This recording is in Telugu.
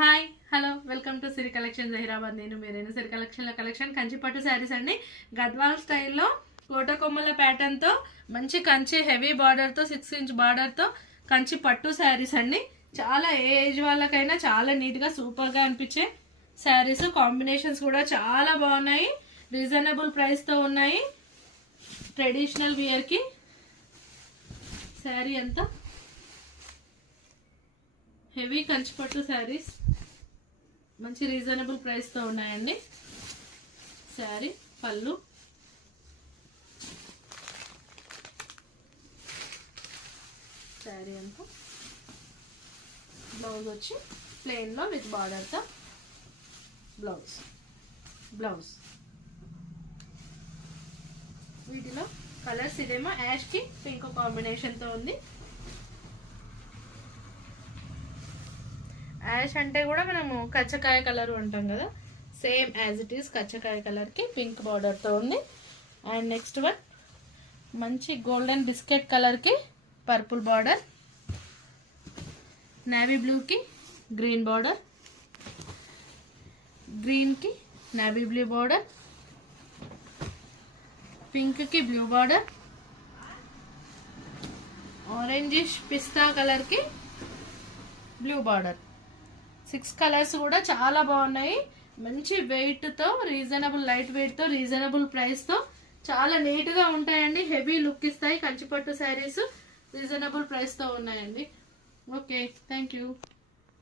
Hi hello welcome to Siri collection Zaheerabad. నేను మీరైనా సిరి కలెక్షన్లో కలెక్షన్ కంచిపట్టు శారీస్ అండి. గద్వాల్ స్టైల్లో కోట కొమ్మల ప్యాటర్న్తో మంచి కంచి హెవీ బార్డర్తో 6 ఇంచ్ బార్డర్తో కంచి పట్టు శారీస్ అండి. చాలా ఏజ్ వాళ్ళకైనా చాలా నీట్గా సూపర్గా అనిపించే శారీస్. కాంబినేషన్స్ కూడా చాలా బాగున్నాయి, రీజనబుల్ ప్రైస్తో ఉన్నాయి. ట్రెడిషనల్ వేర్కి శారీ అంతా హెవీ కంచిపట్టు శారీస్ మంచి రీజనబుల్ ప్రైస్తో ఉన్నాయండి. శారీ పళ్ళు, శారీ అంతా బ్లౌజ్ వచ్చి ప్లెయిన్లో విత్ బార్డర్తో బ్లౌజ్. వీటిలో కలర్స్ ఇదేమో యాష్కి పింక్ కాంబినేషన్తో ఉంది. యాష్ అంటే కూడా మనము కచ్చకాయ కలర్ అంటాం కదా, సేమ్ యాజ్ ఇట్ ఈస్ కచ్చకాయ కలర్కి పింక్ బార్డర్తో ఉంది. అండ్ నెక్స్ట్ వన్ మంచి గోల్డెన్ బిస్కెట్ కలర్కి పర్పుల్ బార్డర్, నేవీ బ్లూకి గ్రీన్ బార్డర్, గ్రీన్కి నేవీ బ్లూ బార్డర్, పింక్కి బ్లూ బార్డర్, ఆరెంజిష్ పిస్తా కలర్కి బ్లూ బార్డర్. 6 కలర్స్ కూడా చాలా బాగున్నాయి. మంచి వెయిట్తో, రీజనబుల్ లైట్ వెయిట్తో, రీజనబుల్ ప్రైస్తో చాలా నీట్గా ఉంటాయండి. హెవీ లుక్ ఇస్తాయి. కంచిపట్టు శారీస్ రీజనబుల్ ప్రైస్తో ఉన్నాయండి. Okay, thank you.